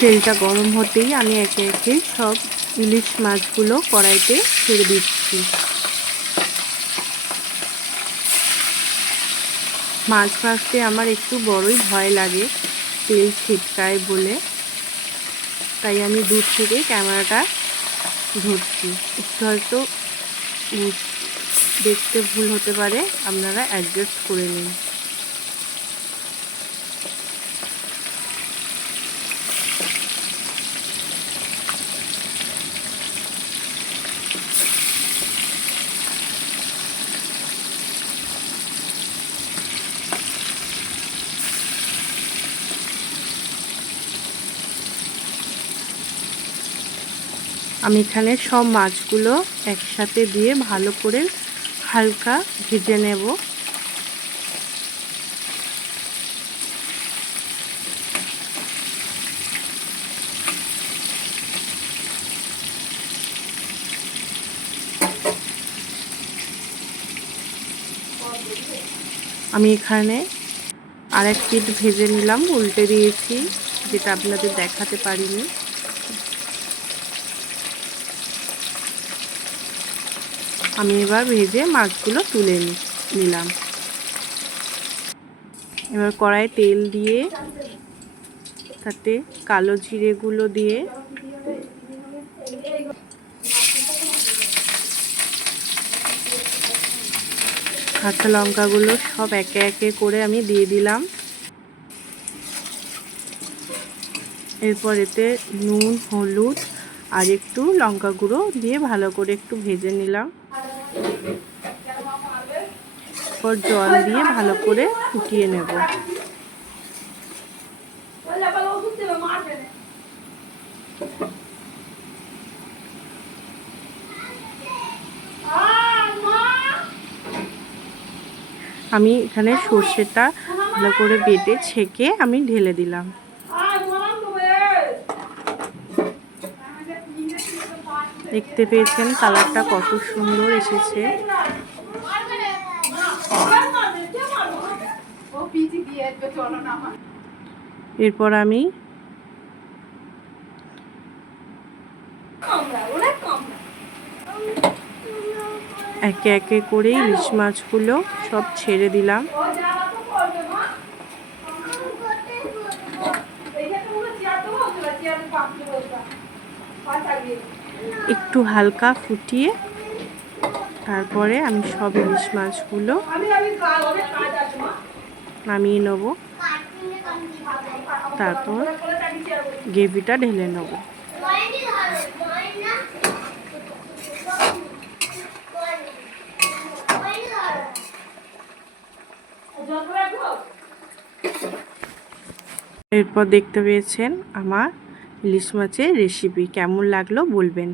তেলটা গরম হতেই আমি একে একে সব ইলিশ মাছগুলো কড়াইতে ছেড়ে দিচ্ছি। মাছ ভাজতে আমার একটু বড়ই ভয় লাগে, তেল ছিটকায় বলে, তাই আমি দূর থেকে ক্যামেরাটা ধরছি। একটু হয়তো দেখতে ভুল হতে পারে, আপনারা অ্যাডজাস্ট করে নিন। আমি এখানে সব মাছগুলো একসাথে দিয়ে ভালো করে হালকা ভেজে নেব। আমি এখানে আরেক পিঠ ভেজে নিলাম, উল্টে দিয়েছি, যেটা আপনাদের দেখাতে পারিনি। আমি এবার ভেজে মাছগুলো তুলে নিলাম। এবার কড়াইয়ে তেল দিয়ে তাতে কালো জিরেগুলো দিয়ে কাঁচা লঙ্কাগুলো সব একে একে করে আমি দিয়ে দিলাম। এরপর এতে নুন, হলুদ আর একটু লঙ্কা গুঁড়ো দিয়ে ভালো করে একটু ভেজে নিলাম। এরপর জল দিয়ে ভালো করে ফুটিয়ে নেব। আমি এখানে সর্ষেটা ভালো করে বেটে ছেঁকে আমি ঢেলে দিলাম। দেখতে পেয়েছেন কালারটা কত সুন্দর এসেছে। এরপর আমি একে একে করে ইলিশ মাছগুলো সব ছেড়ে দিলাম। একটু হালকা ফুটিয়ে তারপরে আমি সব ইলিশ মাছগুলো নামিয়ে নেব। তারপর গ্রেভিটা ঢেলে নেব। এরপর দেখতে পেয়েছেন আমার ইলিশ মাছের রেসিপি। কেমন লাগলো বলবেন।